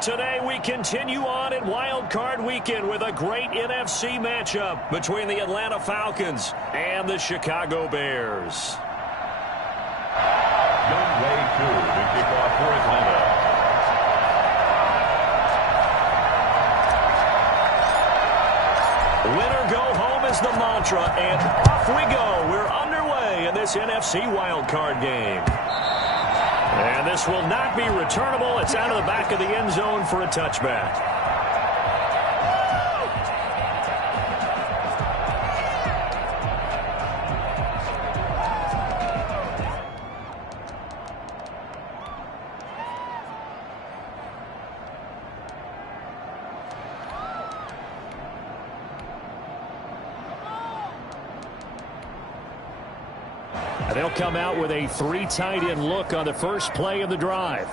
Today we continue on in Wild Card Weekend with a great NFC matchup between the Atlanta Falcons and the Chicago Bears. Young way to the kickoff for Atlanta. Winner go home is the mantra, and off we go. We're underway in this NFC Wild Card game. And this will not be returnable. It's out of the back of the end zone for a touchback. And they'll come out with a 3 tight end look on the first play of the drive.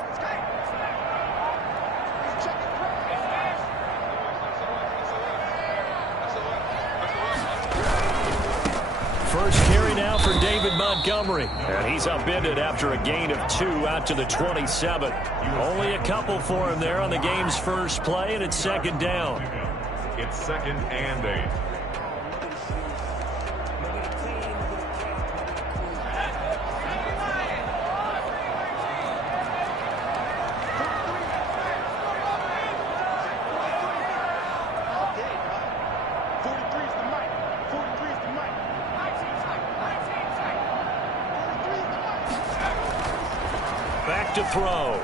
First carry now for David Montgomery. And he's upended after a gain of 2 out to the 27. Only a couple for him there on the game's first play, and it's second down. It's 2nd and 8. Back to throw.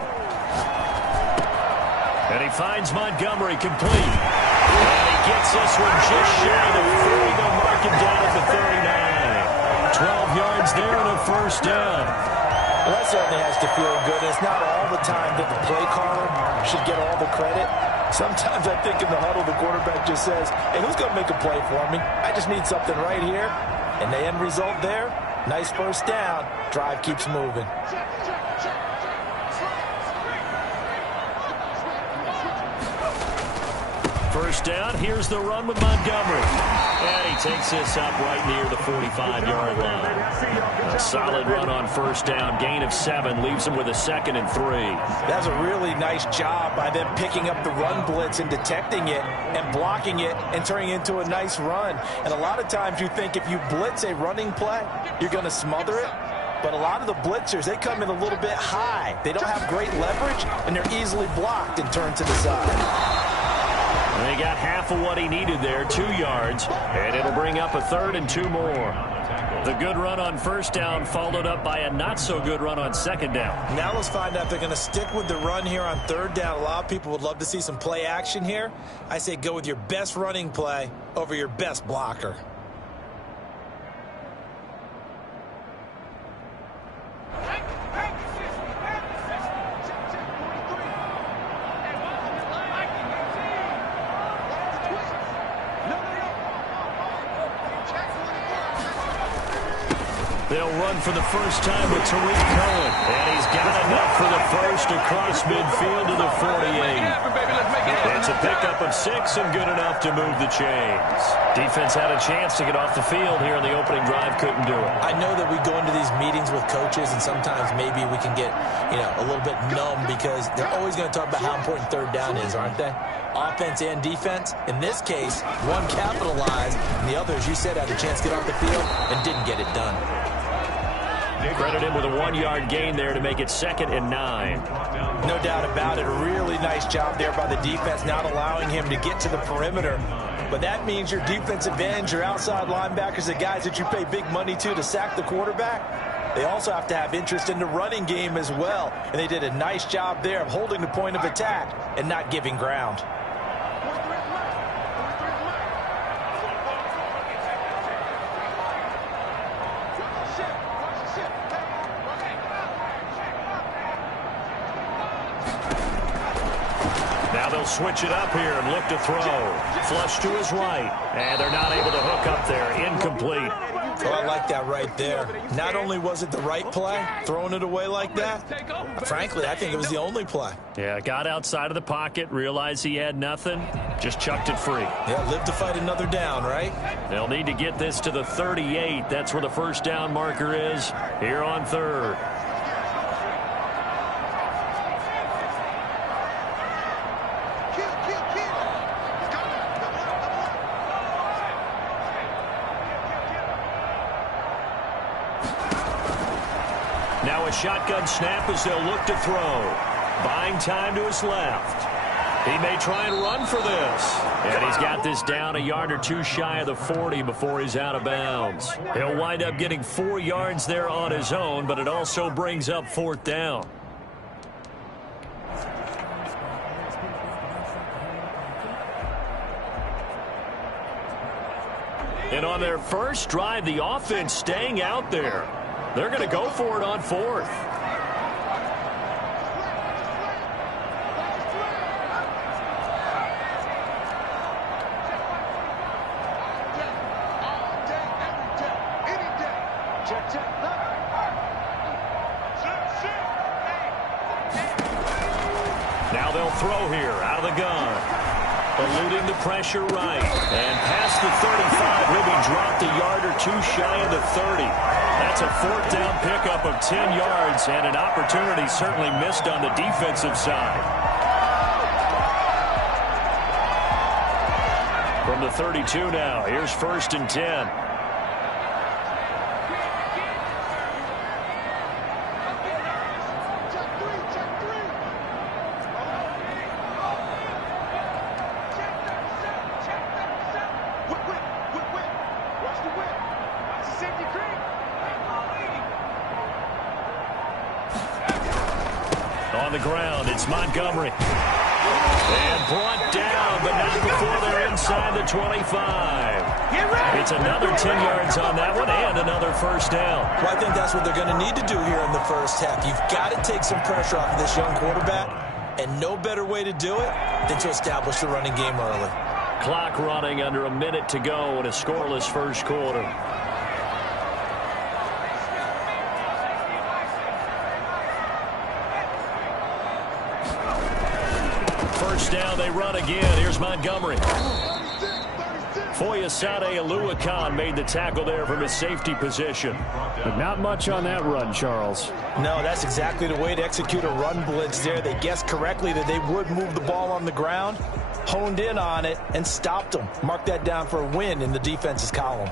And he finds Montgomery complete. And he gets this one just shy of 30. They'll mark him down at the 39. 12 yards there and a first down. Well, that certainly has to feel good. It's not all the time that the play caller should get all the credit. Sometimes I think in the huddle, the quarterback just says, hey, who's going to make a play for me? I just need something right here. And the end result there, nice first down. Drive keeps moving. First down, here's the run with Montgomery. And he takes this up right near the 45-yard line. A solid run on first down, gain of 7, leaves him with a 2nd and 3. That's a really nice job by them picking up the run blitz and detecting it and blocking it and turning it into a nice run. And a lot of times you think if you blitz a running play, you're going to smother it. But a lot of the blitzers, they come in a little bit high. They don't have great leverage, and they're easily blocked and turned to the side. And he got half of what he needed there, 2 yards, and it'll bring up a 3rd and 2 more. The good run on first down followed up by a not-so-good run on second down. Now let's find out if they're going to stick with the run here on third down. A lot of people would love to see some play action here. I say go with your best running play over your best blocker. They'll run for the first time with Tariq Cohen. And he's got enough for the first across midfield to the 48. It's a pickup of 6 and good enough to move the chains. Defense had a chance to get off the field here in the opening drive, couldn't do it. I know that we go into these meetings with coaches, and sometimes maybe we can get, a little bit numb because they're always going to talk about how important third down is, aren't they? Offense and defense. In this case, one capitalized, and the other, as you said, had a chance to get off the field and didn't get it done. Credit him with a 1-yard gain there to make it 2nd and 9. No doubt about it. A really nice job there by the defense, not allowing him to get to the perimeter. But that means your defensive ends, your outside linebackers, the guys that you pay big money to sack the quarterback, they also have to have interest in the running game as well. And they did a nice job there of holding the point of attack and not giving ground. Now they'll switch it up here and look to throw. Flush to his right. And they're not able to hook up there. Incomplete. Oh, I like that right there. Not only was it the right play, throwing it away like that, frankly, I think it was the only play. Yeah, got outside of the pocket, realized he had nothing, just chucked it free. Yeah, live to fight another down, right? They'll need to get this to the 38. That's where the first down marker is here on third. Now a shotgun snap as they'll look to throw. Buying time to his left. He may try and run for this. And he's got this down a yard or two shy of the 40 before he's out of bounds. He'll wind up getting 4 yards there on his own, but it also brings up 4th down. And on their first drive, the offense staying out there. They're going to go for it on 4th. Now they'll throw here out of the gun. Eluding the pressure right. And past the 35, he'll be dropped a yard or two shy of the 30. That's a 4th down pickup of 10 yards and an opportunity certainly missed on the defensive side. From the 32 now, here's 1st and 10. On the ground, it's Montgomery. And brought down, but not before they're inside the 25. It's another 10 yards on that one and another 1st down. Well, I think that's what they're going to need to do here in the first half. You've got to take some pressure off of this young quarterback, and no better way to do it than to establish the running game early. Clock running under a minute to go in a scoreless first quarter. First down, they run again. Here's Montgomery. Foyesade Aluakan made the tackle there from his safety position. But not much on that run, Charles. No, that's exactly the way to execute a run blitz there. They guessed correctly that they would move the ball on the ground, honed in on it, and stopped them. Mark that down for a win in the defense's column.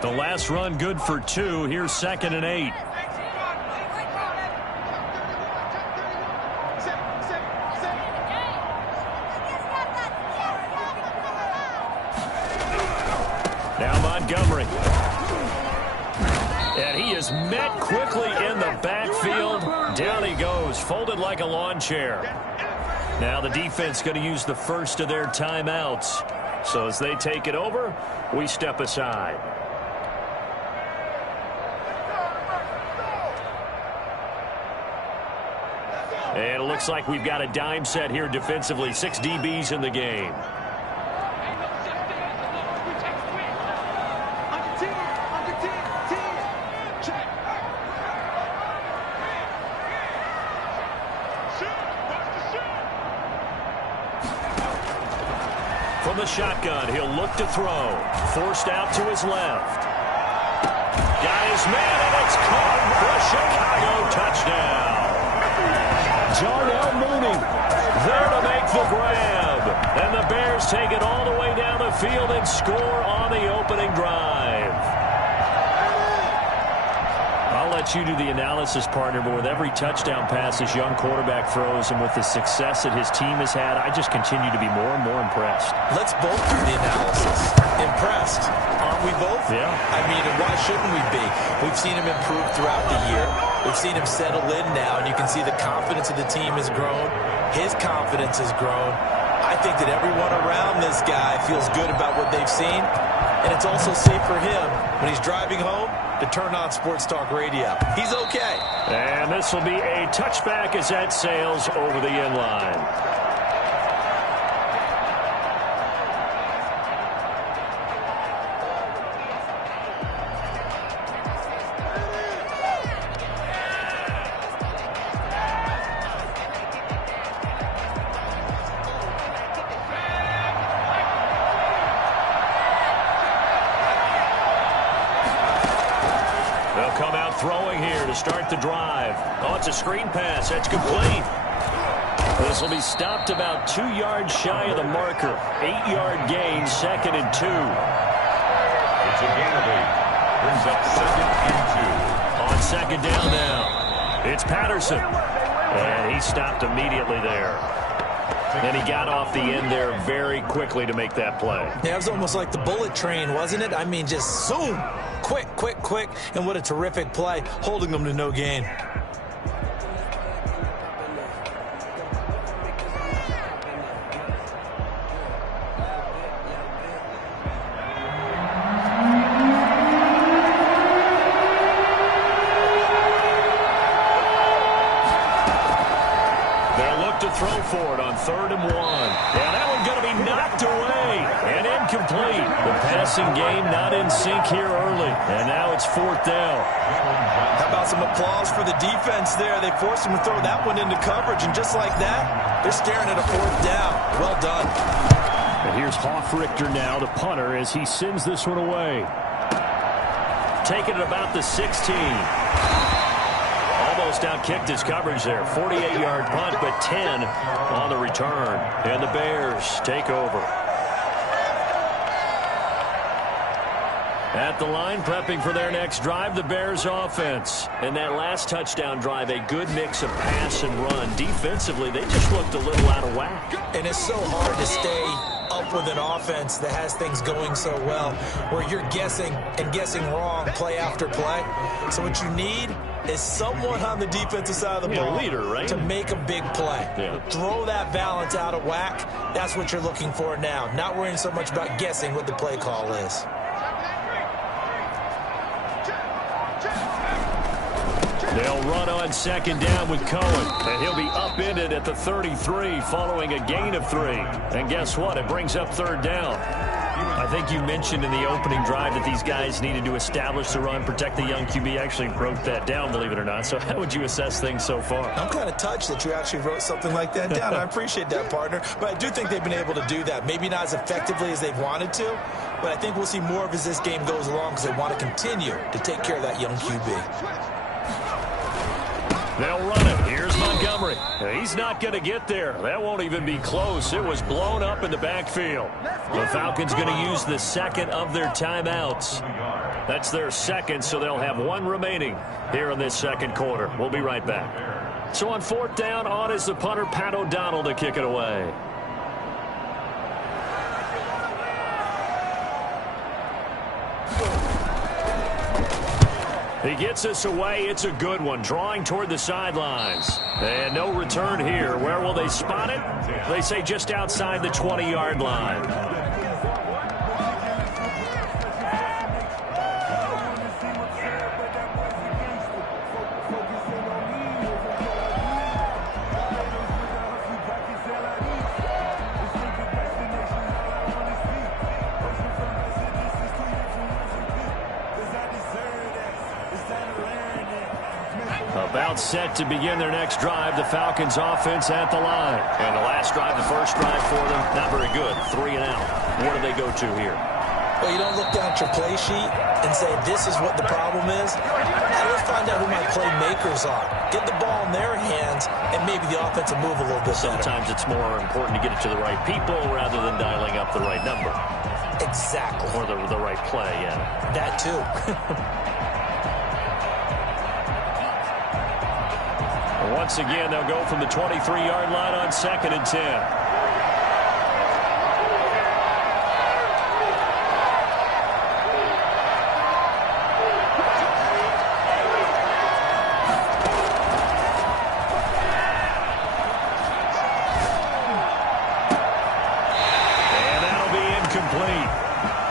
The last run good for 2. Here's 2nd and 8. Now Montgomery. And he is met quickly in the backfield. Down he goes, folded like a lawn chair. Now the defense going to use the first of their timeouts. So as they take it over, we step aside. And it looks like we've got a dime set here defensively. 6 DBs in the game. From the shotgun, he'll look to throw. Forced out to his left. Got his man, and it's caught for a Chicago touchdown. Jarnell Mooney there to make the grab. And the Bears take it all the way down the field and score on the opening drive. I'll let you do the analysis, partner, but with every touchdown pass this young quarterback throws and with the success that his team has had, I just continue to be more and more impressed. Let's both do the analysis. Impressed. Aren't we both? Yeah. I mean, and why shouldn't we be? We've seen him improve throughout the year. We've seen him settle in now, and you can see the confidence of the team has grown. His confidence has grown. I think that everyone around this guy feels good about what they've seen, and it's also safe for him when he's driving home to turn on Sports Talk Radio. He's okay. And this will be a touchback as that sails over the end line. Throwing here to start the drive. Oh, it's a screen pass. That's complete. This will be stopped about 2 yards shy of the marker. 8-yard gain, 2nd and 2. It's a gain of 8. Brings up 2nd and 2. On 2nd down now, it's Patterson. And he stopped immediately there. And he got off the end there very quickly to make that play. Yeah, it was almost like the bullet train, wasn't it? I mean, just zoom. Quick, quick, quick. And what a terrific play, holding them to no gain. Throw for it on 3rd and 1. And that one's going to be knocked away and incomplete. The passing game not in sync here early. And now it's 4th down. How about some applause for the defense there? They forced him to throw that one into coverage, and just like that, they're staring at a 4th down. Well done. And here's Hoffrichter now, the punter, as he sends this one away. Taking it about the 16. Almost outkicked his coverage there. 48-yard punt, but 10 on the return. And the Bears take over. At the line, prepping for their next drive, the Bears offense. And that last touchdown drive, a good mix of pass and run. Defensively, they just looked a little out of whack. And it's so hard to stay up with an offense that has things going so well, where you're guessing and guessing wrong play after play. So what you need is someone on the defensive side of the ball, leader, right? to make a big play. Yeah. Throw that balance out of whack. That's what you're looking for now. Not worrying so much about guessing what the play call is. They'll run on 2nd down with Cohen. And he'll be upended at the 33 following a gain of 3. And guess what? It brings up 3rd down. I think you mentioned in the opening drive that these guys needed to establish the run, protect the young QB. Actually wrote that down, believe it or not. So how would you assess things so far? I'm kind of touched that you actually wrote something like that down. I appreciate that, partner. But I do think they've been able to do that. Maybe not as effectively as they've wanted to, but I think we'll see more of as this game goes along because they want to continue to take care of that young QB. They'll run it. Here's Montgomery. He's not going to get there. That won't even be close. It was blown up in the backfield. The Falcons going to use the 2nd of their timeouts. That's their 2nd, so they'll have 1 remaining here in this 2nd quarter. We'll be right back. So on 4th down, on is the punter, Pat O'Donnell, to kick it away. He gets us away. It's a good one. Drawing toward the sidelines. And no return here. Where will they spot it? They say just outside the 20-yard line. About set to begin their next drive. The Falcons offense at the line. And the last drive, the first drive for them, not very good. 3 and out. What do they go to here? Well, you don't look down at your play sheet and say, this is what the problem is. Now, let's find out who my playmakers are. Get the ball in their hands, and maybe the offense will move a little bit better. Sometimes it's more important to get it to the right people rather than dialing up the right number. Exactly. Or the right play, yeah. That too. Once again, they'll go from the 23-yard line on 2nd and 10.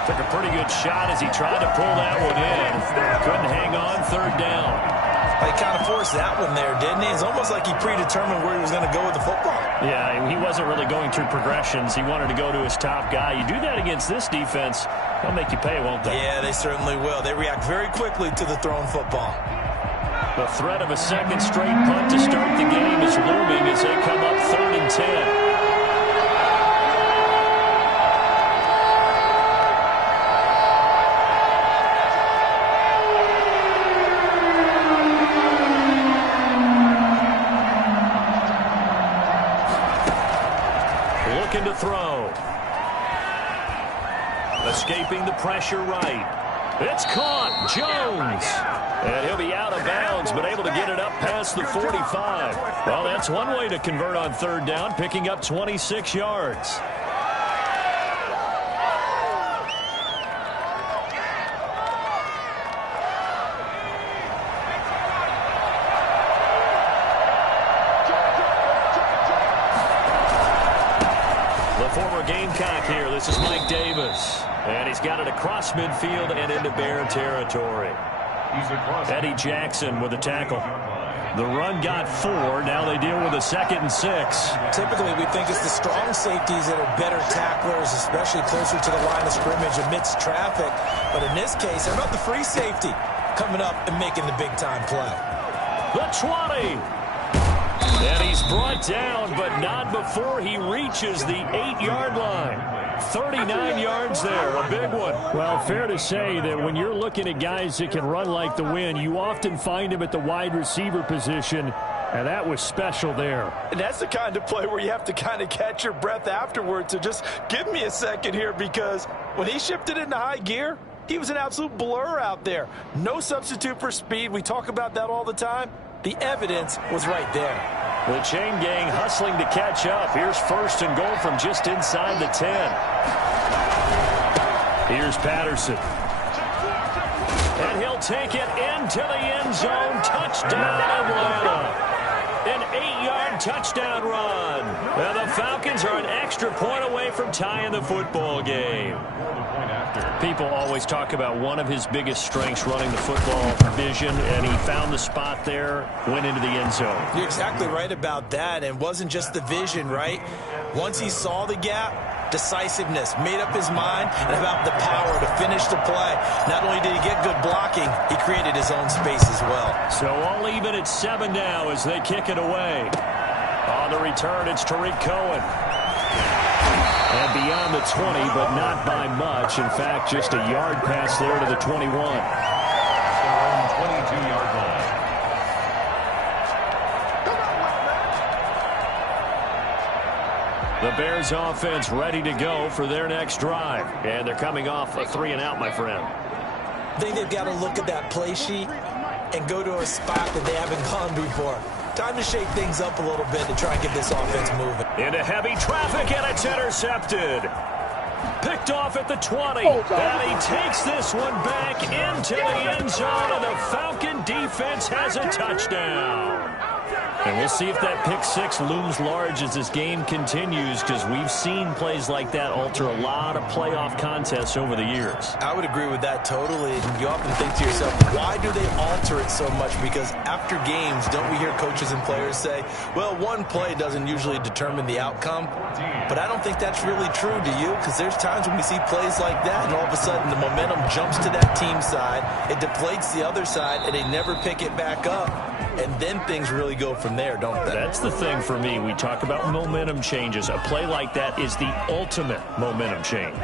Took a pretty good shot as he tried to pull that one in. Couldn't hang on. 3rd down. He kind of forced that one there, didn't he? It's almost like he predetermined where he was going to go with the football. Yeah, he wasn't really going through progressions. He wanted to go to his top guy. You do that against this defense, they'll make you pay, won't they? Yeah, they certainly will. They react very quickly to the thrown football. The threat of a 2nd straight punt to start the game is looming as they come up 3rd and 10. keeping the pressure right. It's caught. Jones. And he'll be out of bounds, but able to get it up past the 45. Well, that's one way to convert on third down, picking up 26 yards. The former Gamecock here. This is Mike Davis. And he's got it across midfield and into Bear territory. Eddie Jackson with a tackle. The run got 4. Now they deal with a 2nd and 6. Typically, we think it's the strong safeties that are better tacklers, especially closer to the line of scrimmage amidst traffic. But in this case, how about the free safety coming up and making the big-time play? The 20. And he's brought down, but not before he reaches the 8-yard line. 39 yards there, a big one. Well, fair to say that when you're looking at guys that can run like the wind, you often find them at the wide receiver position, and that was special there. And that's the kind of play where you have to kind of catch your breath afterwards. So just give me a second here, because when he shifted into high gear, he was an absolute blur out there. No substitute for speed. We talk about that all the time. The evidence was right there. The chain gang hustling to catch up. Here's 1st and goal from just inside the 10. Here's Patterson. And he'll take it into the end zone. Touchdown, Atlanta. An 8-yard touchdown run. And the Falcons are an extra point away from tying the football game. People always talk about one of his biggest strengths running the football, vision, and he found the spot there, went into the end zone. You're exactly right about that, and it wasn't just the vision, right? Once he saw the gap, decisiveness, made up his mind, and about the power to finish the play. Not only did he get good blocking, he created his own space as well. So all even at 7 now as they kick it away. On the return, it's Tariq Cohen. And beyond the 20, but not by much. In fact, just a yard pass there to the 21. 22-yard line. The Bears offense ready to go for their next drive. And they're coming off a 3-and-out, my friend. I think they've got to look at that play sheet and go to a spot that they haven't gone before. Time to shake things up a little bit to try and get this offense moving. Into heavy traffic, and it's intercepted. Picked off at the 20. And he takes this one back into the end zone, and the Falcon defense has a touchdown. And we'll see if that pick 6 looms large as this game continues, because we've seen plays like that alter a lot of playoff contests over the years. I would agree with that totally. And you often think to yourself, why do they alter it so much? Because after games, don't we hear coaches and players say, well, one play doesn't usually determine the outcome. But I don't think that's really true, do you? Because there's times when we see plays like that, and all of a sudden the momentum jumps to that team side, it deflates the other side, and they never pick it back up. And then things really go from there, don't they? That's the thing for me. We talk about momentum changes. A play like that is the ultimate momentum change.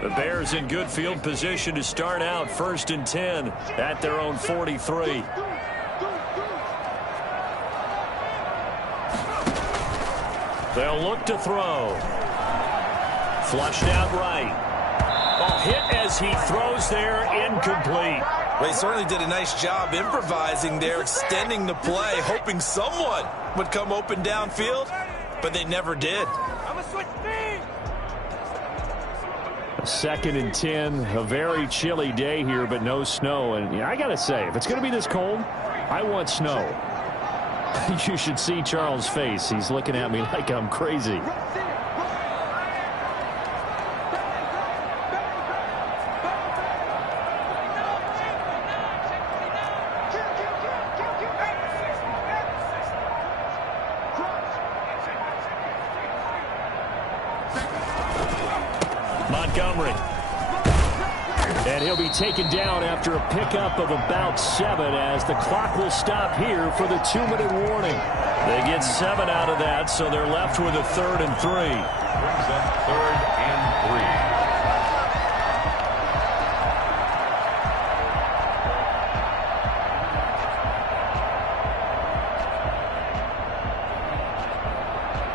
The Bears in good field position to start out 1st and 10 at their own 43. They'll look to throw. Flushed out right. A hit as he throws there, incomplete. Well, he certainly did a nice job improvising there, extending the play, hoping someone would come open downfield, but they never did. I'm a switch speed. 2nd and 10, a very chilly day here, but no snow. And I got to say, if it's going to be this cold, I want snow. You should see Charles' face. He's looking at me like I'm crazy. Montgomery. And he'll be taken down after a pickup of about 7 as the clock will stop here for the 2-minute warning. They get 7 out of that, so they're left with a 3rd and 3. Brings up 3rd and 3.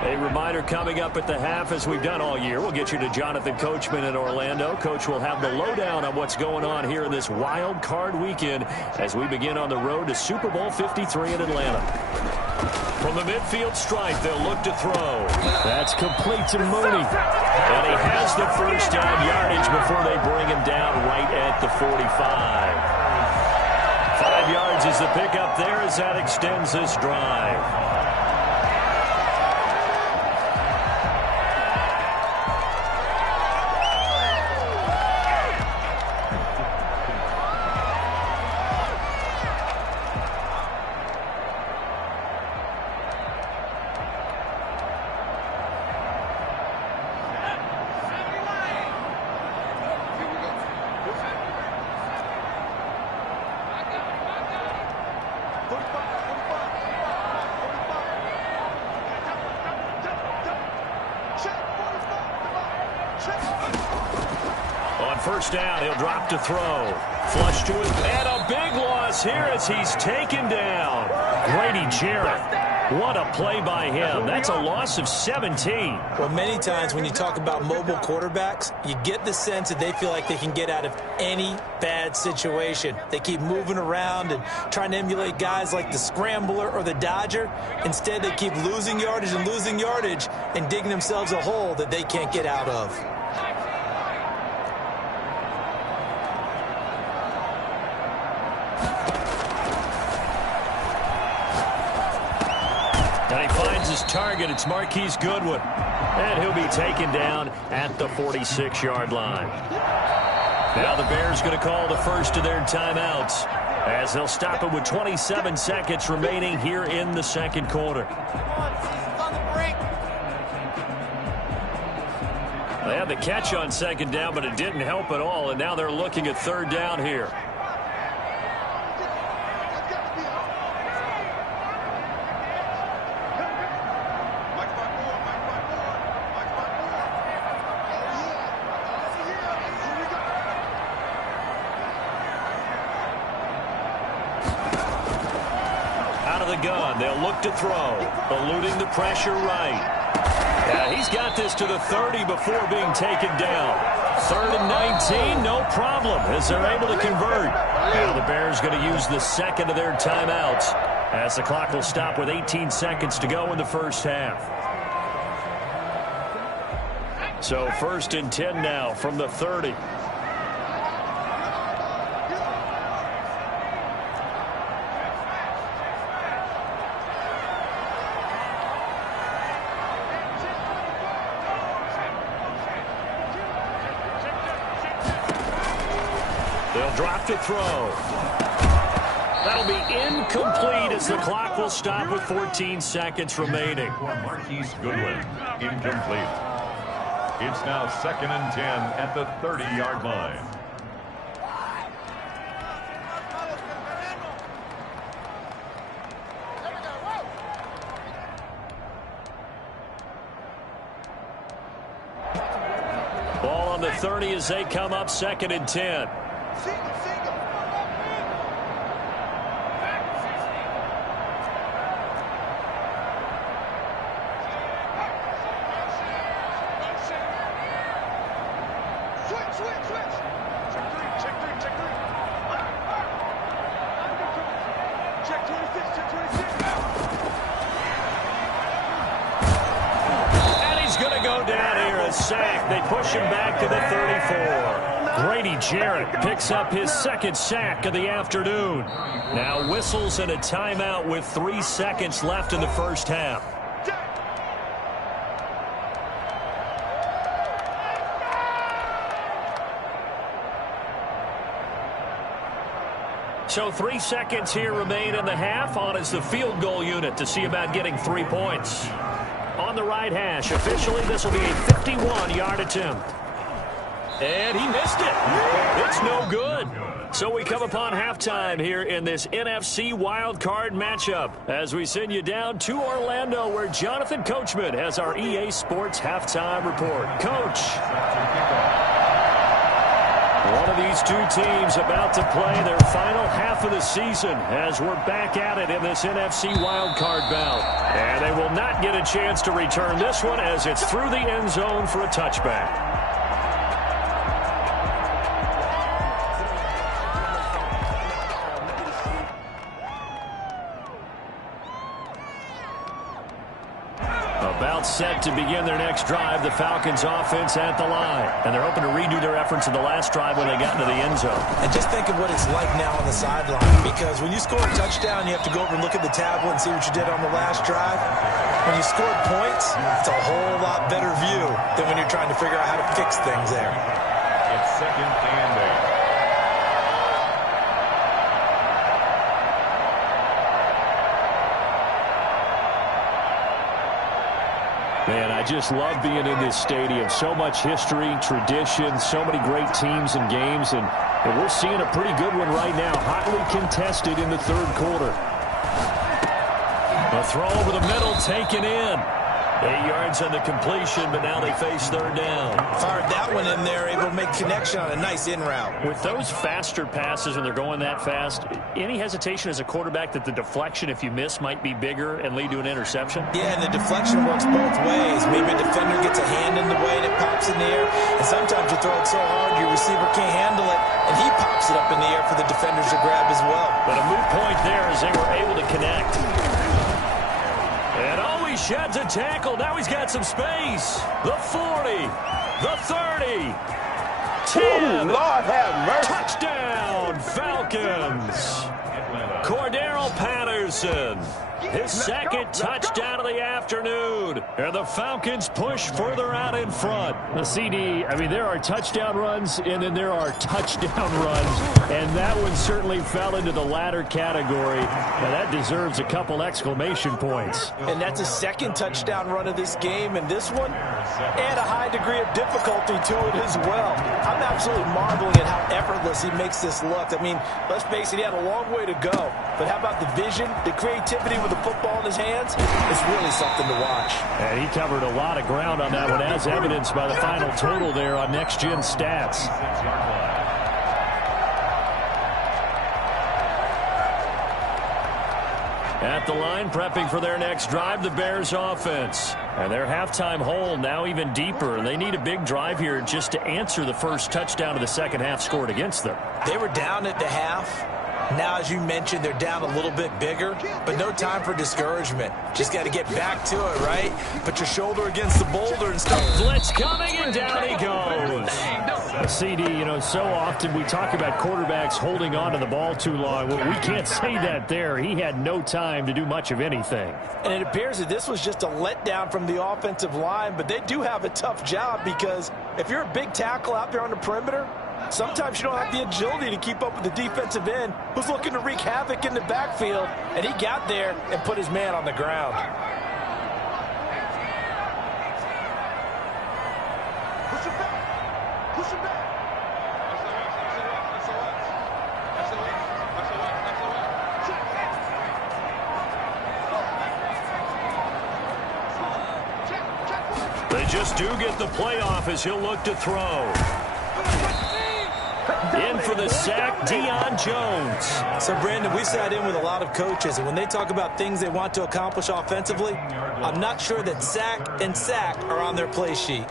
A reminder coming up at the half, as we've done all year. We'll get you to Jonathan Coachman in Orlando. Coach will have the lowdown on what's going on here in this wild card weekend as we begin on the road to Super Bowl 53 in Atlanta. From the midfield stripe, they'll look to throw. That's complete to Mooney. And he has the first down yardage before they bring him down right at the 45. 5 yards is the pickup there as that extends this drive. First down, he'll drop to throw. Flush to his, and a big loss here as he's taken down. Grady Jarrett. What a play by him. That's a loss of 17. Well, many times when you talk about mobile quarterbacks, you get the sense that they feel like they can get out of any bad situation. They keep moving around and trying to emulate guys like the Scrambler or the Dodger. Instead, they keep losing yardage and digging themselves a hole that they can't get out of. Target, it's Marquise Goodwin. And he'll be taken down at the 46-yard line. Now the Bears going to call the first of their timeouts as they'll stop it with 27 seconds remaining here in the second quarter. They had the catch on second down, but it didn't help at all, and now they're looking at third down here. They'll look to throw, eluding the pressure right. Yeah, he's got this to the 30 before being taken down. 3rd and 19, no problem, as they're able to convert. Now the Bears going to use the second of their timeouts as the clock will stop with 18 seconds to go in the first half. So 1st and 10 now from the 30. Drop to throw. That'll be incomplete as the clock will stop with 14 seconds remaining. Marquise Goodwin, incomplete. It's now 2nd and 10 at the 30-yard line. Ball on the 30 as they come up 2nd and 10. They push him back to the 34. Grady Jarrett picks up his 2nd sack of the afternoon. Now whistles and a timeout with 3 seconds left in the first half. So 3 seconds here remain in the half. On is the field goal unit to see about getting 3 points. On the right hash, officially this will be a 51-yard attempt. And he missed it. It's no good. So we come upon halftime here in this NFC wildcard matchup as we send you down to Orlando where Jonathan Coachman has our EA Sports halftime report. Coach. One of these two teams about to play their final half of the season as we're back at it in this NFC wildcard bout. And they will not get a chance to return this one as it's through the end zone for a touchback. About set to begin their next drive, the Falcons offense at the line. And they're hoping to redo their efforts in the last drive when they got into the end zone. And just think of what it's like now on the sideline, because when you score a touchdown, you have to go over and look at the tablet and see what you did on the last drive. When you scored points, it's a whole lot better view than when you're trying to figure out how to fix things there. It's 2nd and 8. Man, I just love being in this stadium. So much history, tradition, so many great teams and games, and we're seeing a pretty good one right now, hotly contested in the third quarter. A throw over the middle, taken in. 8 yards on the completion, but now they face third down. Fired that one in there, able to make connection on a nice in route. With those faster passes when they're going that fast, any hesitation as a quarterback that the deflection, if you miss, might be bigger and lead to an interception? Yeah, and the deflection works both ways. Maybe a defender gets a hand in the way and it pops in the air, and sometimes you throw it so hard your receiver can't handle it, and he pops it up in the air for the defenders to grab as well. But a moot point there as they were able to connect. And oh, he sheds a tackle. Now he's got some space. The 40, the 30, 10. Lord have mercy. Touchdown, Falcons. Cordero Patterson, his second touchdown of the afternoon. And the Falcons push further out in front. The CD, I mean, there are touchdown runs, and then there are touchdown runs. And that one certainly fell into the latter category. Now, that deserves a couple exclamation points. And that's a second touchdown run of this game, and this one, and a high degree of difficulty to it as well. I'm absolutely marveling at how effortless he makes this look. I mean, let's face it, he had a long way to go. But how about the vision, the creativity with the football in his hands? It's really something to watch. And he covered a lot of ground on that one, as evidenced by the final total there on Next Gen Stats. At the line, prepping for their next drive, the Bears offense. And their halftime hole now even deeper. They need a big drive here just to answer the first touchdown of the second half scored against them. They were down at the half. Now, as you mentioned, they're down a little bit bigger, but no time for discouragement. Just got to get back to it, right? Put your shoulder against the boulder and start. Blitz coming, and down he goes. CD, you know, so often we talk about quarterbacks holding on to the ball too long. Well, we can't say that there. He had no time to do much of anything. And it appears that this was just a letdown from the offensive line, but they do have a tough job because if you're a big tackle out there on the perimeter, sometimes you don't have the agility to keep up with the defensive end who's looking to wreak havoc in the backfield, and he got there and put his man on the ground. Push him back. Push him back. They just do get the playoff as he'll look to throw. In for the sack, Deion Jones. So, Brandon, we sat in with a lot of coaches, and when they talk about things they want to accomplish offensively, I'm not sure that sack and sack are on their play sheet.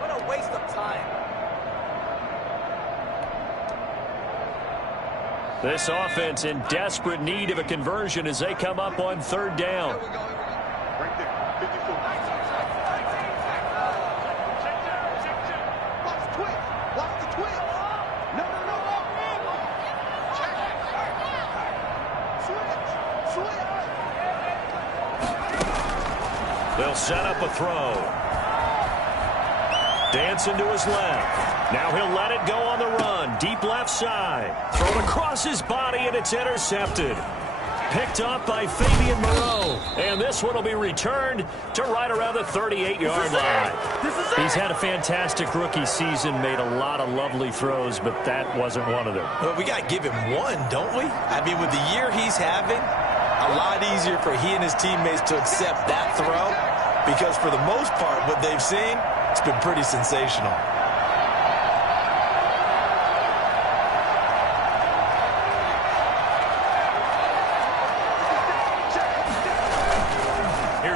What a waste of time. This offense in desperate need of a conversion as they come up on third down. Right there, 54. Watch the twist. No. Check. Switch. They'll set up a throw. Dancing to his left. Now he'll let it go on the run. Deep left side. Thrown across his body, and it's intercepted. Picked up by Fabian Moreau. And this one will be returned to right around the 38-yard line. He's had a fantastic rookie season, made a lot of lovely throws, but that wasn't one of them. Well, we got to give him one, don't we? I mean, with the year he's having, a lot easier for he and his teammates to accept that throw because for the most part, what they've seen, it's been pretty sensational.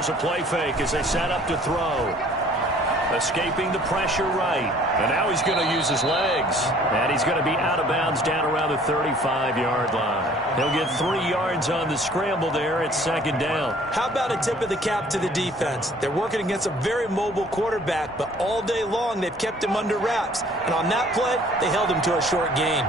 Here's a play fake as they set up to throw. Escaping the pressure right. And now he's going to use his legs. And he's going to be out of bounds down around the 35-yard line. He'll get 3 yards on the scramble there at second down. How about a tip of the cap to the defense? They're working against a very mobile quarterback, but all day long they've kept him under wraps. And on that play, they held him to a short gain.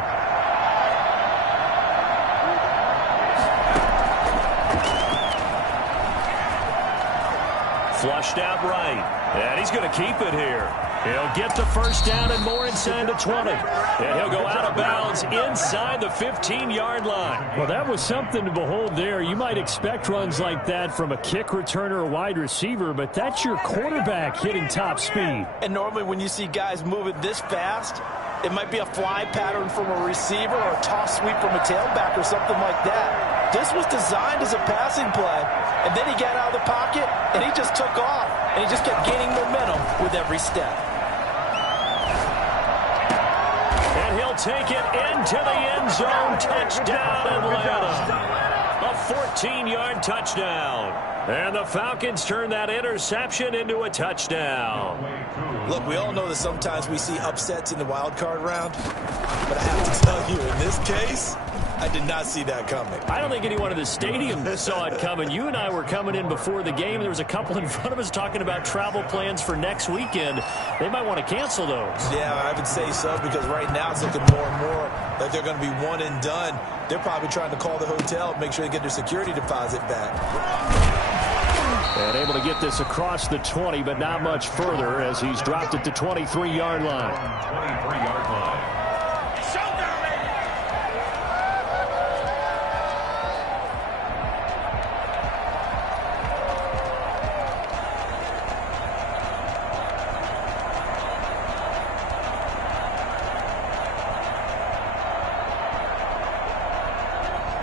Flushed out right. And he's going to keep it here. He'll get the first down and more inside the 20. And he'll go out of bounds inside the 15-yard line. Well, that was something to behold there. You might expect runs like that from a kick returner or wide receiver, but that's your quarterback hitting top speed. And normally when you see guys moving this fast, it might be a fly pattern from a receiver or a toss sweep from a tailback or something like that. This was designed as a passing play, and then he got out of the pocket, and he just took off, and he just kept gaining momentum with every step. And he'll take it into the end zone. Touchdown, Atlanta. A 14-yard touchdown. And the Falcons turn that interception into a touchdown. Look, we all know that sometimes we see upsets in the wild card round, but I have to tell you, in this case, I did not see that coming. I don't think anyone in the stadium saw it coming. You and I were coming in before the game. There was a couple in front of us talking about travel plans for next weekend. They might want to cancel those. Yeah, I would say so, because right now it's looking more and more like they're going to be one and done. They're probably trying to call the hotel, make sure they get their security deposit back. And able to get this across the 20, but not much further as he's dropped it to 23-yard line. 23-yard line.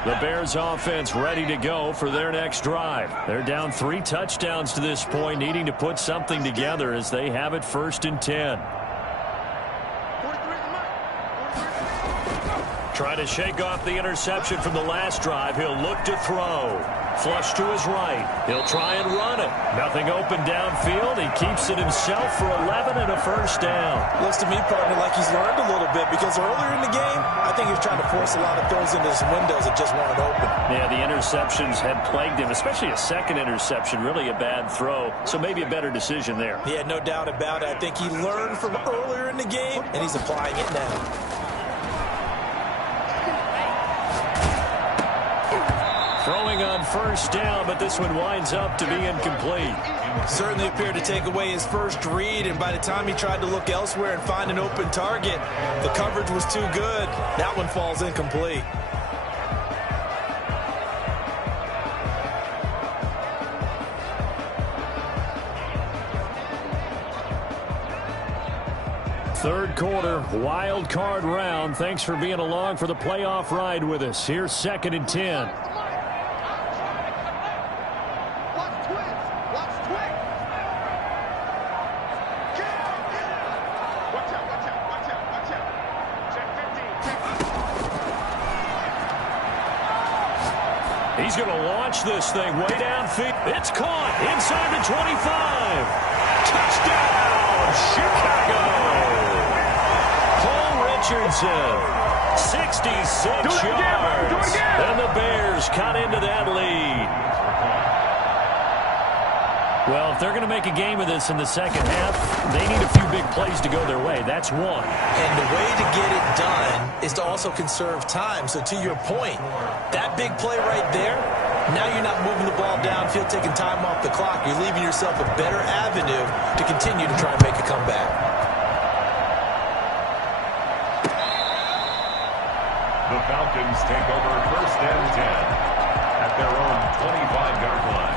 The Bears offense ready to go for their next drive. They're down 3 touchdowns to this point, needing to put something together as they have it first and 10. Trying to shake off the interception from the last drive. He'll look to throw. Flush to his right. He'll try and run it. Nothing open downfield. He keeps it himself for 11 and a first down. Looks to me, partner, like he's learned a little bit, because earlier in the game, I think he was trying to force a lot of throws into some windows that just weren't open. Yeah, the interceptions have plagued him, especially a second interception, really a bad throw. So maybe a better decision there. Yeah, no doubt about it. I think he learned from earlier in the game, and he's applying it now. Throwing on first down, but this one winds up to be incomplete. Certainly appeared to take away his first read, and by the time he tried to look elsewhere and find an open target, the coverage was too good. That one falls incomplete. Third quarter, wild card round. Thanks for being along for the playoff ride with us. Here's second and 10. He's going to launch this thing way downfield. It's caught inside the 25. Touchdown, Chicago. Cole Richardson, 66 yards. And the Bears cut into that lead. Well, if they're going to make a game of this in the second half, they need a few big plays to go their way. That's one. And the way to get it done is to also conserve time. So to your point, that big play right there, now you're not moving the ball downfield, taking time off the clock. You're leaving yourself a better avenue to continue to try and make a comeback. The Falcons take over first and 10 at their own 25-yard line.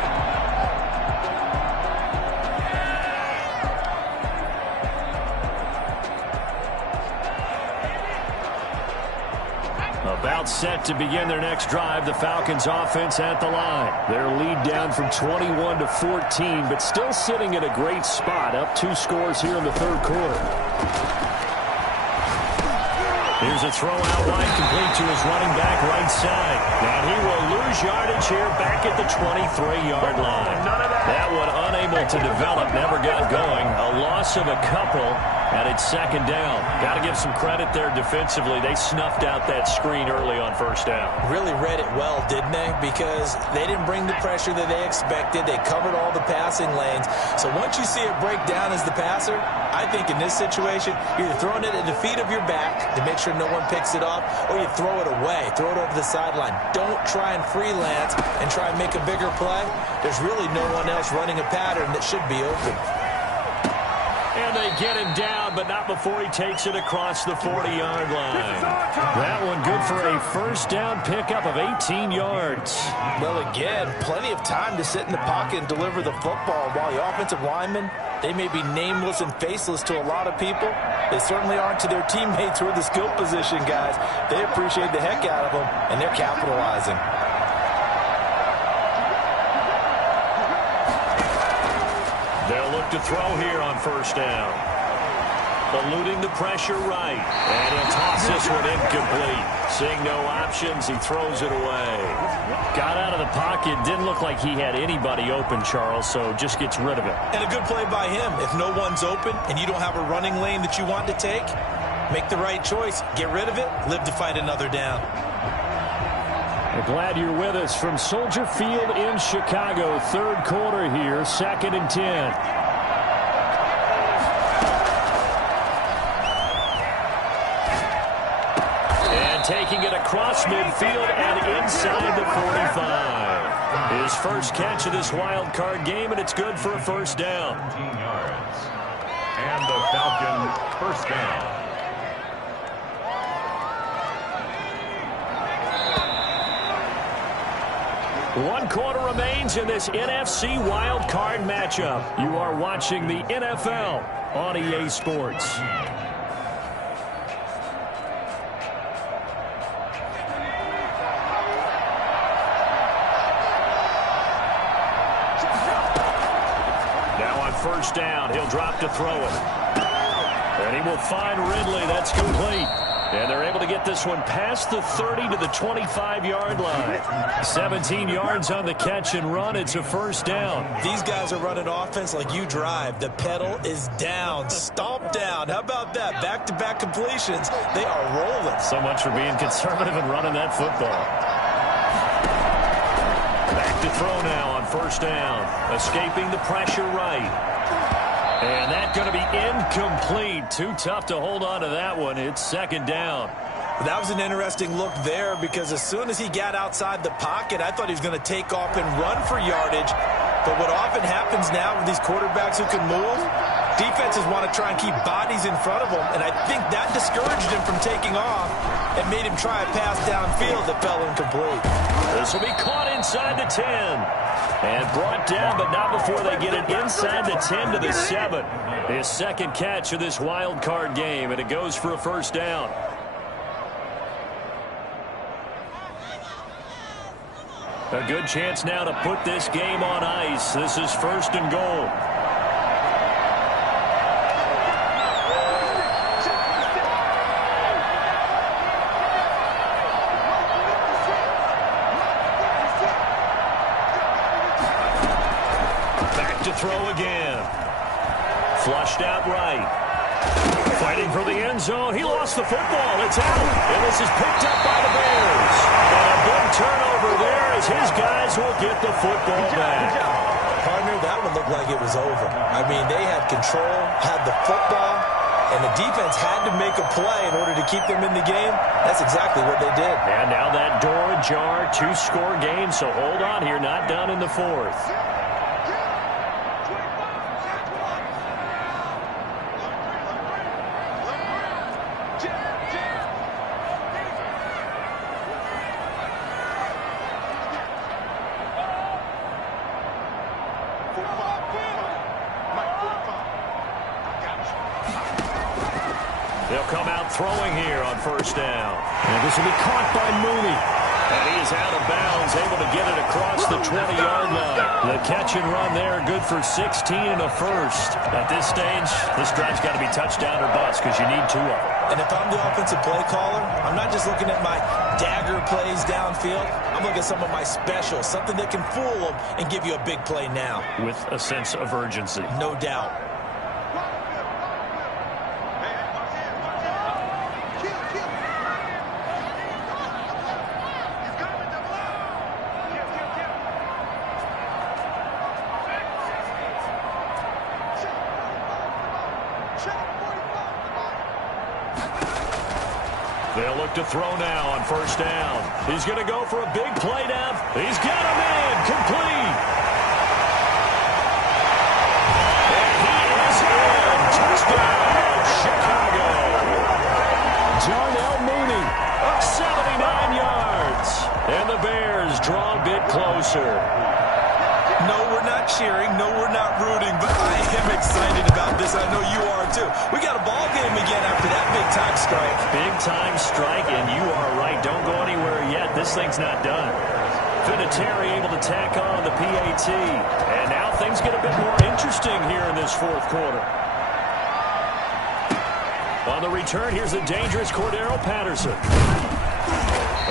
About set to begin their next drive. The Falcons offense at the line. Their lead down from 21 to 14, but still sitting at a great spot. Up 2 scores here in the third quarter. Here's a throw out wide, complete to his running back right side. And he will lose yardage here back at the 23-yard line. None of that. That one unable to develop, never got going. A loss of a couple, and it's second down. Got to give some credit there defensively. They snuffed out that screen early on first down. Really read it well, didn't they? Because they didn't bring the pressure that they expected. They covered all the passing lanes. So once you see it break down as the passer, I think in this situation, you're either throwing it at the feet of your back to make sure no one picks it off, or you throw it away, throw it over the sideline. Don't try and freelance and try and make a bigger play. There's really no one else running a pattern that should be open. And they get him down, but not before he takes it across the 40-yard line. That one good for a first down pickup of 18 yards. Well, again, plenty of time to sit in the pocket and deliver the football, while the offensive linemen, they may be nameless and faceless to a lot of people. They certainly aren't to their teammates who are the skill position guys. They appreciate the heck out of them, and they're capitalizing. They'll look to throw here on first down. Eluding the pressure right. And he'll toss this one incomplete. Seeing no options, he throws it away. Got out of the pocket. Didn't look like he had anybody open, Charles, so just gets rid of it. And a good play by him. If no one's open and you don't have a running lane that you want to take, make the right choice. Get rid of it. Live to fight another down. We're glad you're with us from Soldier Field in Chicago. Third quarter here, 2nd and 10. And taking it across midfield and inside the 45. His first catch of this wild card game, and it's good for a first down. 17 yards. And the Falcons first down. One quarter remains in this NFC wild card matchup. You are watching the NFL on EA Sports. Now on first down, he'll drop to throw it. And he will find Ridley. That's complete. And they're able to get this one past the 30 to the 25-yard line. 17 yards on the catch and run. It's a first down. These guys are running offense like you drive. The pedal is down, stomp down. How about that? Back-to-back completions. They are rolling. So much for being conservative and running that football. Back to throw now on first down. Escaping the pressure right. And that's going to be incomplete. Too tough to hold on to that one. It's second down. That was an interesting look there, because as soon as he got outside the pocket, I thought he was going to take off and run for yardage. But what often happens now with these quarterbacks who can move, defenses want to try and keep bodies in front of them. And I think that discouraged him from taking off and made him try a pass downfield that fell incomplete. This will be caught inside the 10. And brought down, but not before they get it inside the 10 to the 7. His second catch of this wild card game, and it goes for a first down. A good chance now to put this game on ice. This is first and goal. Throw again. Flushed out right. Fighting for the end zone. He lost the football. It's out. And this is picked up by the Bears. And a big turnover there as his guys will get the football back. Partner, that one looked like it was over. I mean, they had control, had the football, and the defense had to make a play in order to keep them in the game. That's exactly what they did. And now that door ajar, 2-score game. So hold on here. Not done in the fourth. They'll come out throwing here on first down. And this will be caught by Mooney. And he is out of bounds, able to get it across the 20-yard line. The catch and run there, good for 16 and a first. At this stage, this drive's got to be touchdown or bust because you need two of them. And if I'm the offensive play caller, I'm not just looking at my dagger plays downfield. I'm looking at some of my specials, something that can fool them and give you a big play now. With a sense of urgency. No doubt. They'll look to throw now on first down. He's going to go for a big play down. He's got him in. Complete. And he is in. Touchdown, Chicago. Darnell Mooney. 79 yards. And the Bears draw a bit closer. No, we're not cheering. No, we're not rooting. But I am excited about this. I know you are, too. We got a ball game again after that big-time strike. Big-time strike, and you are right. Don't go anywhere yet. This thing's not done. Vinatieri able to tack on the PAT. And now things get a bit more interesting here in this fourth quarter. On the return, here's the dangerous Cordero Patterson.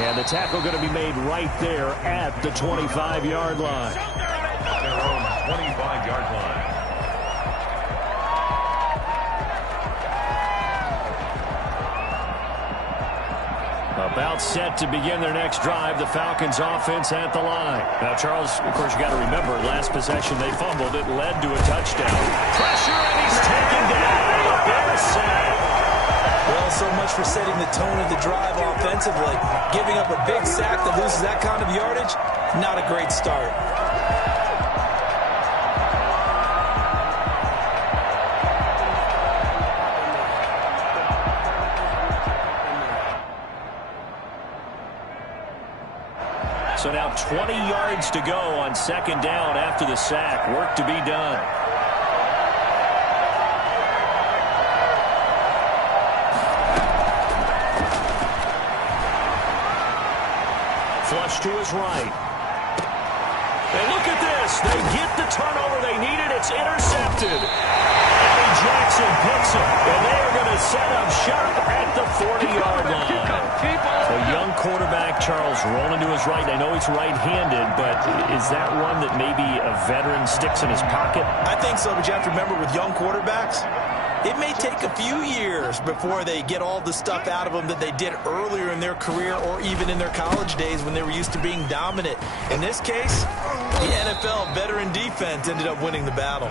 And the tackle going to be made right there at the 25-yard line. Their own 25-yard line. About set to begin their next drive, the Falcons offense at the line. Now, Charles, of course, you got to remember, last possession they fumbled. It led to a touchdown. Pressure, and he's taken down. Bear sack. Well, so much for setting the tone of the drive offensively. Giving up a big sack that loses that kind of yardage, not a great start. So now 20 yards to go on second down after the sack. Work to be done. Flush to his right. And look at this. They get the turnover they needed. It's intercepted. Eddie Jackson picks it. And they are going to set up shop at the 40-yard line. A young quarterback, Charles, rolling to his right. I know he's right-handed, but is that one that maybe a veteran sticks in his pocket? I think so, but you have to remember with young quarterbacks, it may take a few years before they get all the stuff out of them that they did earlier in their career or even in their college days when they were used to being dominant. In this case, the NFL veteran defense ended up winning the battle.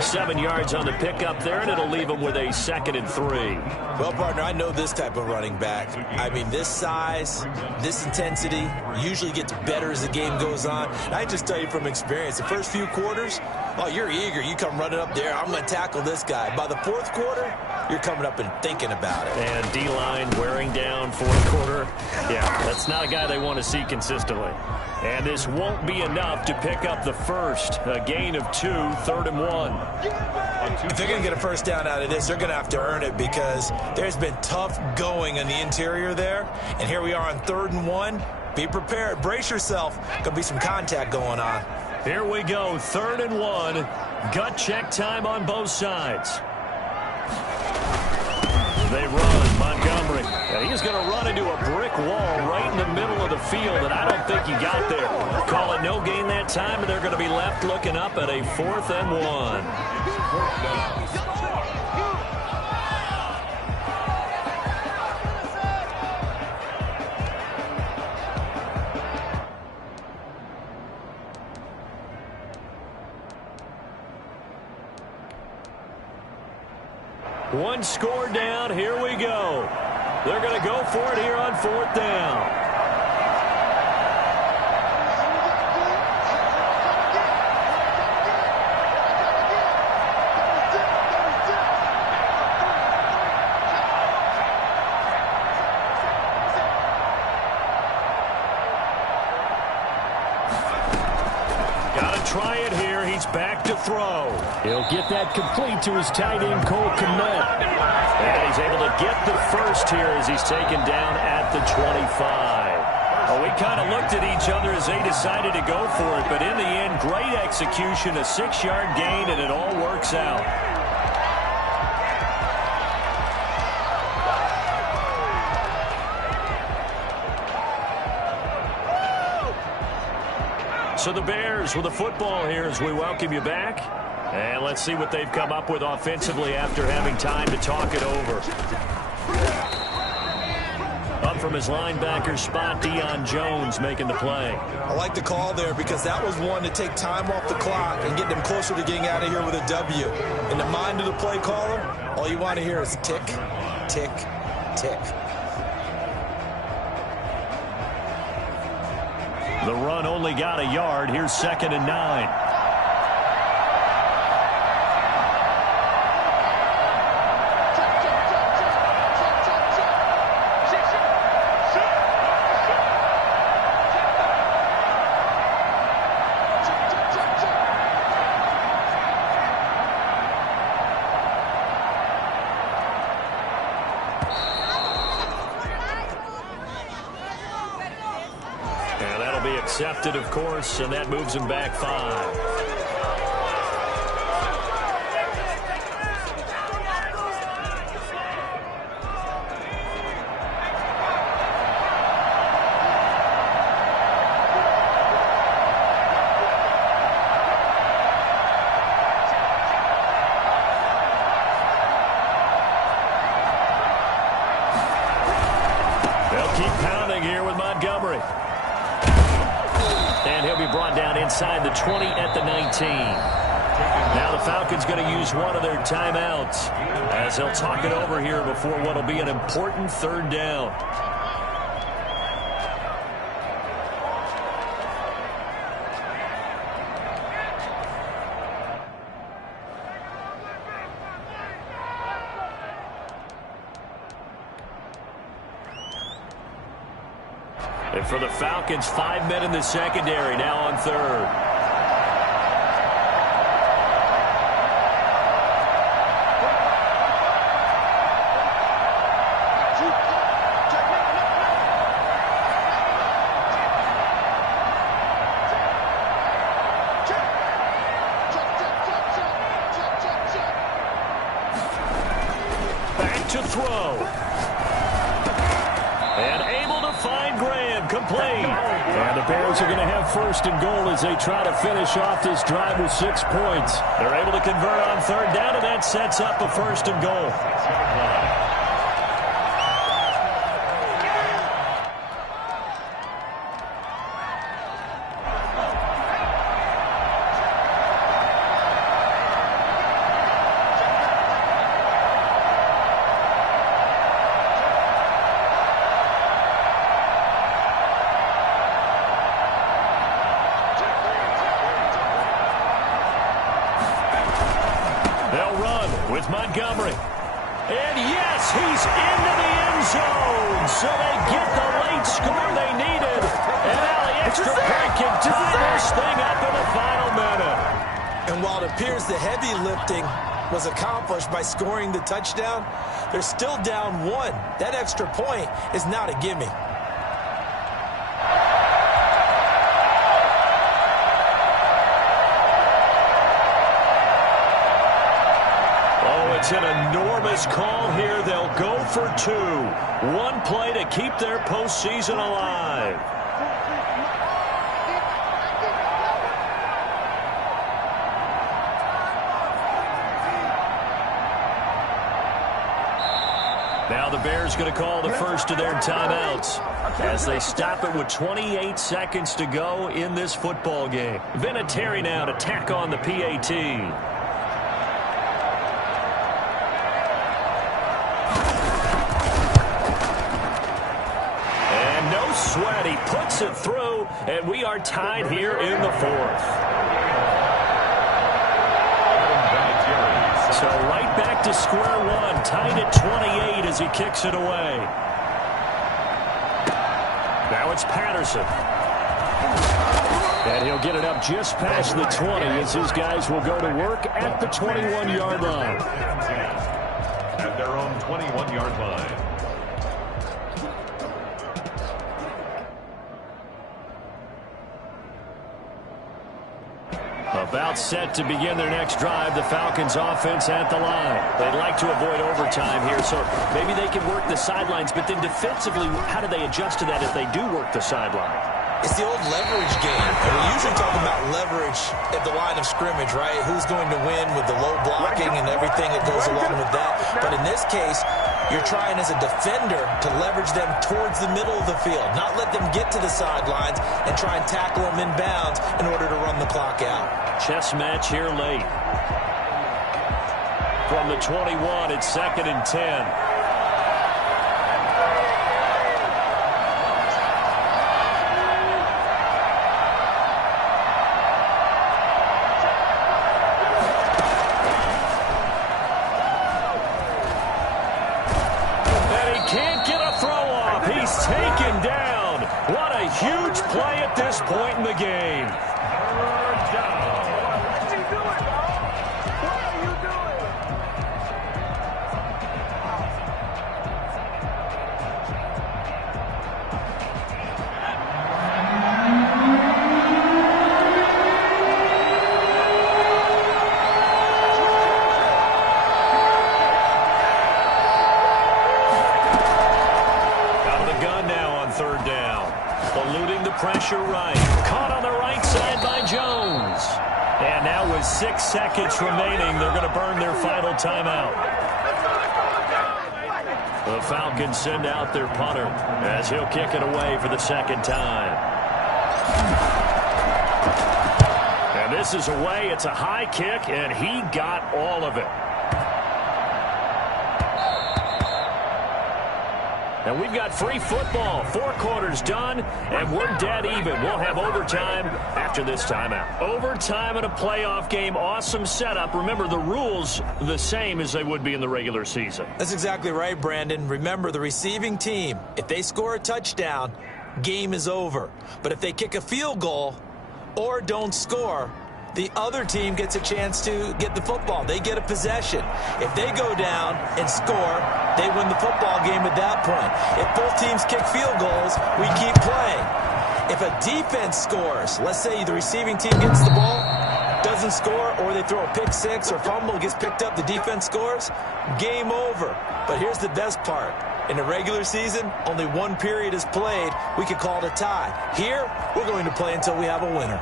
7 yards on the pickup there, and it'll leave them with a 2nd and 3. Well, partner, I know this type of running back. I mean, this size, this intensity usually gets better as the game goes on. And I just tell you from experience, the first few quarters, oh, you're eager. You come running up there. I'm going to tackle this guy. By the fourth quarter, you're coming up and thinking about it. And D-line wearing down fourth quarter. Yeah, that's not a guy they want to see consistently. And this won't be enough to pick up the first. A gain of 2, 3rd and 1. If they're going to get a first down out of this, they're going to have to earn it because there's been tough going on the interior there. And here we are on 3rd and 1. Be prepared. Brace yourself. Going to be some contact going on. Here we go, 3rd and 1. Gut check time on both sides. They run, Montgomery. And he's going to run into a brick wall right in the middle of the field, and I don't think he got there. Call it no gain that time, and they're going to be left looking up at a 4th and 1. One score down. Here we go. They're going to go for it here on 4th down. Try it here. He's back to throw. He'll get that complete to his tight end, Cole Kmet. And he's able to get the first here as he's taken down at the 25. Well, we kind of looked at each other as they decided to go for it, but in the end, great execution, a 6-yard gain, and it all works out. So the Bears with the football here as we welcome you back. And let's see what they've come up with offensively after having time to talk it over. Up from his linebacker spot, Deion Jones making the play. I like the call there because that was one to take time off the clock and get them closer to getting out of here with a W. In the mind of the play caller, all you want to hear is tick, tick, tick. The run only got a yard. Here's 2nd and 9. Accepted, of course, and that moves him back 5. They'll keep pounding here with Montgomery. And he'll be brought down inside the 20 at the 19. Now the Falcons going to use one of their timeouts as they'll talk it over here before what will be an important 3rd down. And for the Falcons, 5 men in the secondary now on 3rd. Back to throw. And able to find Graham, complete. And the Bears are going to have 1st and goal as they try to finish off this drive with 6 points. They're able to convert on 3rd down, and that sets up a 1st and goal. With Montgomery. And yes, he's into the end zone. So they get the late score they needed. And now the extra point can tie this thing up in the final minute. And while it appears the heavy lifting was accomplished by scoring the touchdown, they're still down 1. That extra point is not a gimme. It's an enormous call here. They'll go for 2. One play to keep their postseason alive. Now the Bears going to call the first of their timeouts as they stop it with 28 seconds to go in this football game. Vinatieri now to tack on the PAT. Sweat, he puts it through, and we are tied here in the 4th. So right back to square one, tied at 28 as he kicks it away. Now it's Patterson. And he'll get it up just past the 20 as his guys will go to work at the 21-yard line. At their own 21-yard line. About set to begin their next drive, the Falcons offense at the line. They'd like to avoid overtime here, so maybe they can work the sidelines, but then defensively, how do they adjust to that if they do work the sideline? It's the old leverage game. And we usually talk about leverage at the line of scrimmage, right? Who's going to win with the low blocking and everything that goes along with that. But in this case, you're trying as a defender to leverage them towards the middle of the field, not let them get to the sidelines and try and tackle them in bounds in order to run the clock out. Chess match here late. From the 21, it's 2nd and 10. Taken down. What a huge play at this point in the game. Pressure right. Caught on the right side by Jones. And now with 6 seconds remaining, they're going to burn their final timeout. The Falcons send out their punter as he'll kick it away for the second time. And this is away. It's a high kick, and he got all of it. And we've got free football. 4 quarters done, and we're dead even. We'll have overtime after this timeout. Overtime in a playoff game. Awesome setup. Remember, the rules the same as they would be in the regular season. That's exactly right, Brandon. Remember, the receiving team, if they score a touchdown, game is over. But if they kick a field goal or don't score, the other team gets a chance to get the football. They get a possession. If they go down and score, they win the football game at that point. If both teams kick field goals, we keep playing. If a defense scores, let's say the receiving team gets the ball, doesn't score, or they throw a pick six or fumble, gets picked up, the defense scores, game over. But here's the best part. In the regular season, only 1 period is played. We could call it a tie. Here, we're going to play until we have a winner.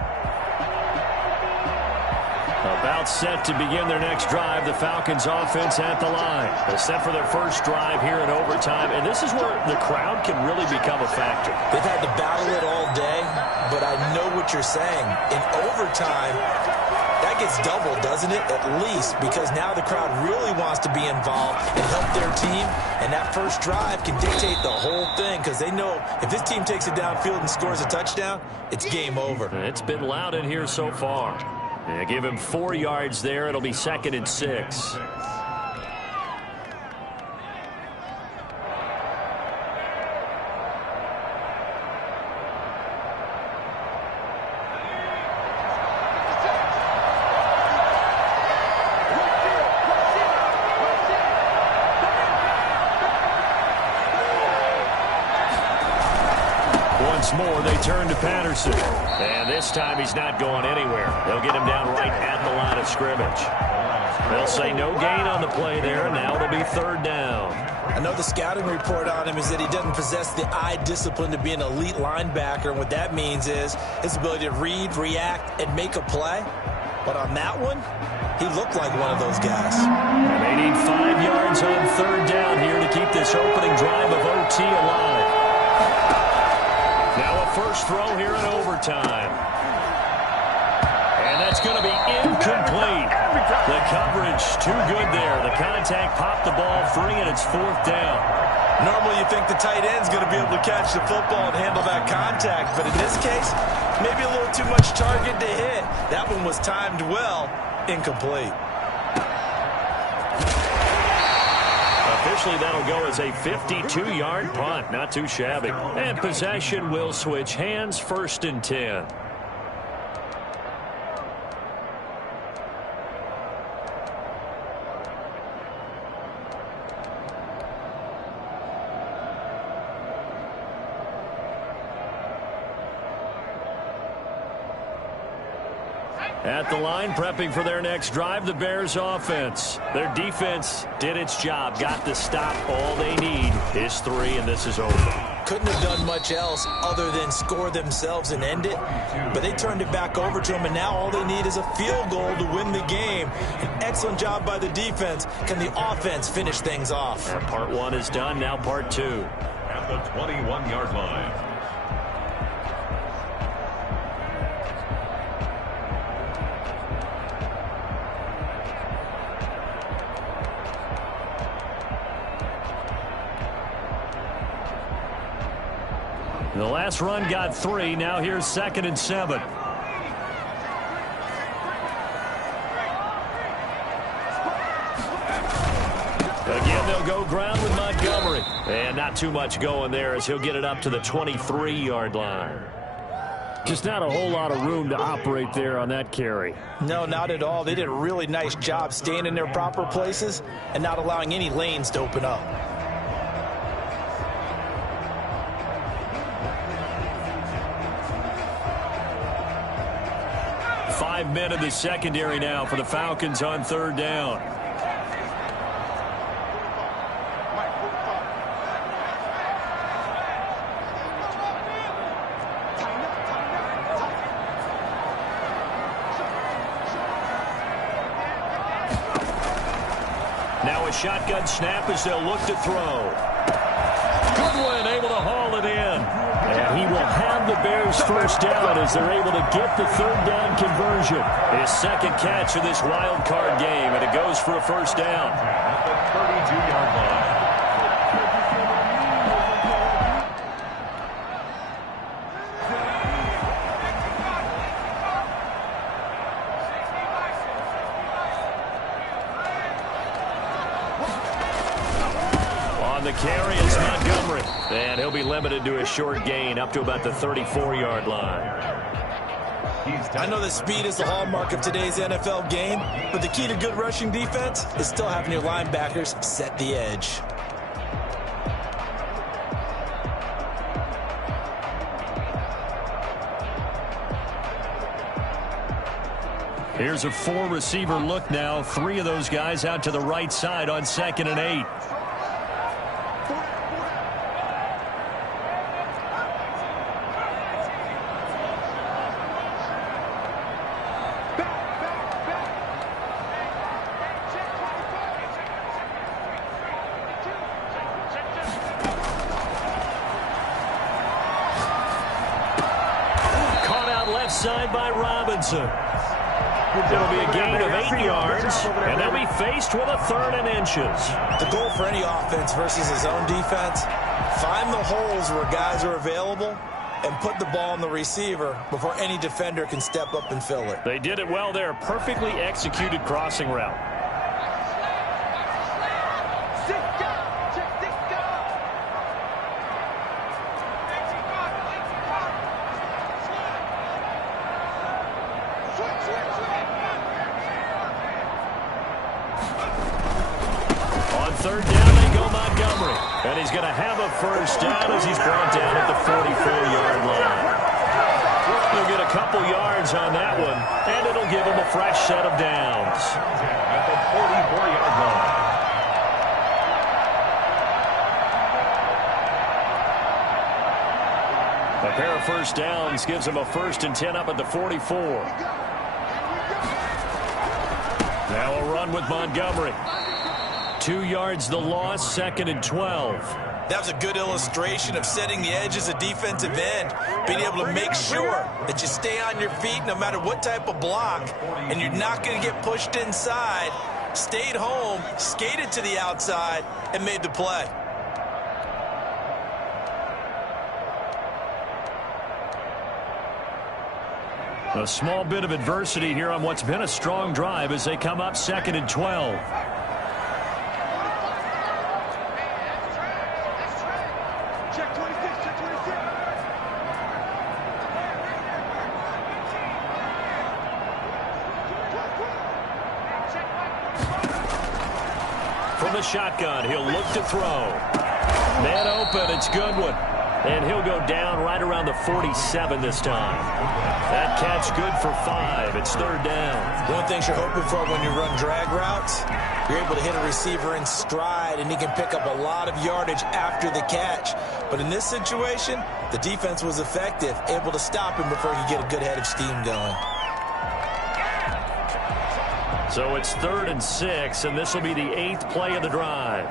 About set to begin their next drive. The Falcons offense at the line. They're set for their first drive here in overtime. And this is where the crowd can really become a factor. They've had to battle it all day, but I know what you're saying. In overtime, that gets doubled, doesn't it? At least, because now the crowd really wants to be involved and help their team. And that first drive can dictate the whole thing, because they know if this team takes it downfield and scores a touchdown, it's game over. It's been loud in here so far. Yeah, give him 4 yards there. It'll be 2nd and 6. Once more, they turn to Patterson. And this time he's not going anywhere. They'll get him down right at the line of scrimmage. They'll say no gain on the play there. Now it'll be 3rd down. I know the scouting report on him is that he doesn't possess the eye discipline to be an elite linebacker. And what that means is his ability to read, react, and make a play. But on that one, he looked like one of those guys. And they need 5 yards on 3rd down here to keep this opening drive of OT alive. Now a first throw here in overtime. And that's going to be incomplete. The coverage too good there. The contact popped the ball free, and it's 4th down. Normally you think the tight end's going to be able to catch the football and handle that contact. But in this case, maybe a little too much target to hit. That one was timed well. Incomplete. Officially, that'll go as a 52-yard punt. Not too shabby. And possession will switch hands. 1st and 10. At the line, prepping for their next drive, the Bears offense. Their defense did its job, got the stop. All they need is 3, and this is over. couldn't have done much else other than score themselves and end it. But they turned it back over to them, and now all they need is a field goal to win the game. An excellent job by the defense. Can the offense finish things off? And part one is done. Now part two. At the 21-yard line. The last run got 3. Now here's 2nd and 7. Again, they'll go ground with Montgomery. And not too much going there as he'll get it up to the 23-yard line. Just not a whole lot of room to operate there on that carry. No, not at all. They did a really nice job staying in their proper places and not allowing any lanes to open up. 5 men in the secondary now for the Falcons on 3rd down. Now a shotgun snap as they'll look to throw. Goodwin able to haul it in. And he will have the Bears first down as they're able to get the 3rd down conversion. His 2nd catch of this wild card game, and it goes for a first down. At the 32-yard line. On the carry is Montgomery. And he'll be limited to a short gain up to about the 34-yard line. I know that speed is the hallmark of today's NFL game, but the key to good rushing defense is still having your linebackers set the edge. Here's a 4-receiver look now. 3 of those guys out to the right side on 2nd and 8. Side by Robinson. It'll be a gain of 8 yards, and they'll be faced with a 3rd and inches. The goal for any offense versus his own defense, find the holes where guys are available and put the ball on the receiver before any defender can step up and fill it. They did it well there. Perfectly executed crossing route. On 3rd down, they go Montgomery. And he's going to have a first down as he's brought down at the 44-yard line. He'll get a couple yards on that one, and it'll give him a fresh set of downs. At the 44-yard line. A pair of first downs gives him a 1st and 10 up at the 44. Now a run with Montgomery. 2 yards the loss, 2nd and 12. That was a good illustration of setting the edge as a defensive end, being able to make sure that you stay on your feet no matter what type of block, and you're not going to get pushed inside. Stayed home, skated to the outside, and made the play. A small bit of adversity here on what's been a strong drive as they come up 2nd and 12. Check 26, check 26. From the shotgun, he'll look to throw. Man open, it's Goodwin. And he'll go down right around the 47 this time. That catch good for 5. It's 3rd down. One of the things you're hoping for when you run drag routes, you're able to hit a receiver in stride, and he can pick up a lot of yardage after the catch. But in this situation, the defense was effective, able to stop him before he could get a good head of steam going. So it's 3rd and 6, and this will be the 8th play of the drive.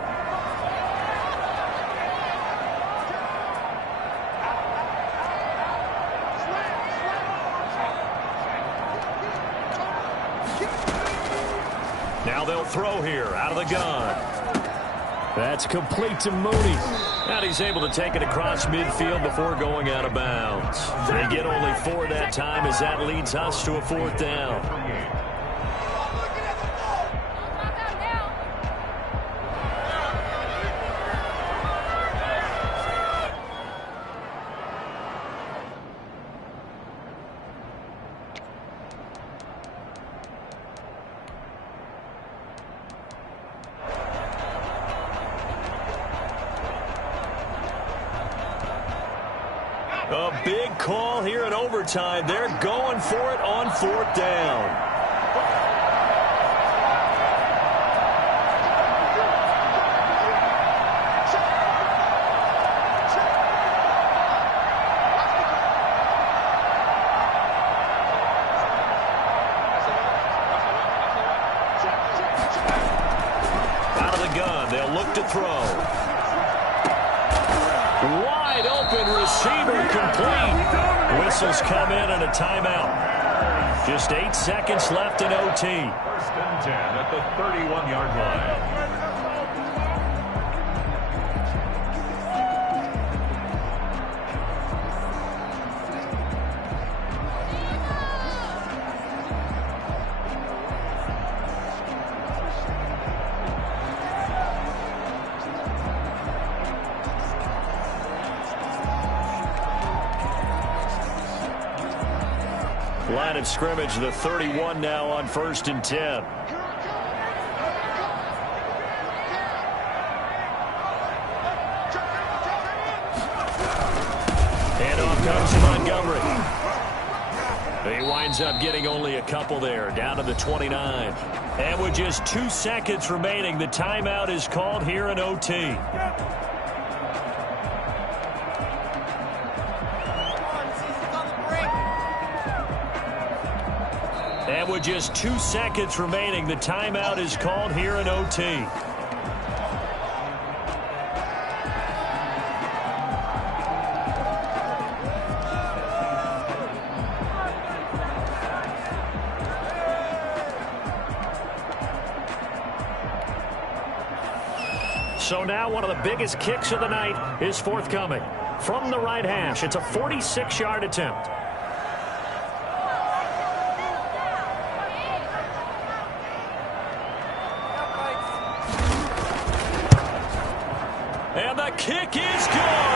Now they'll throw here out of the gun. That's complete to Mooney. And he's able to take it across midfield before going out of bounds. They get only 4 that time as that leads us to a 4th down. A big call here in overtime. They're going for it on 4th down. Out of the gun, they'll look to throw. Wide open receiver complete. Whistles come in and a timeout. Just 8 seconds left in OT. 1st and 10 at the 31-yard line. Line of scrimmage, the 31 now on 1st and 10. And off comes Montgomery. He winds up getting only a couple there, down to the 29. And with just 2 seconds remaining, the timeout is called here in OT. And with just 2 seconds remaining, the timeout is called here in OT. So now one of the biggest kicks of the night is forthcoming. From the right hash, it's a 46-yard attempt. And the kick is good.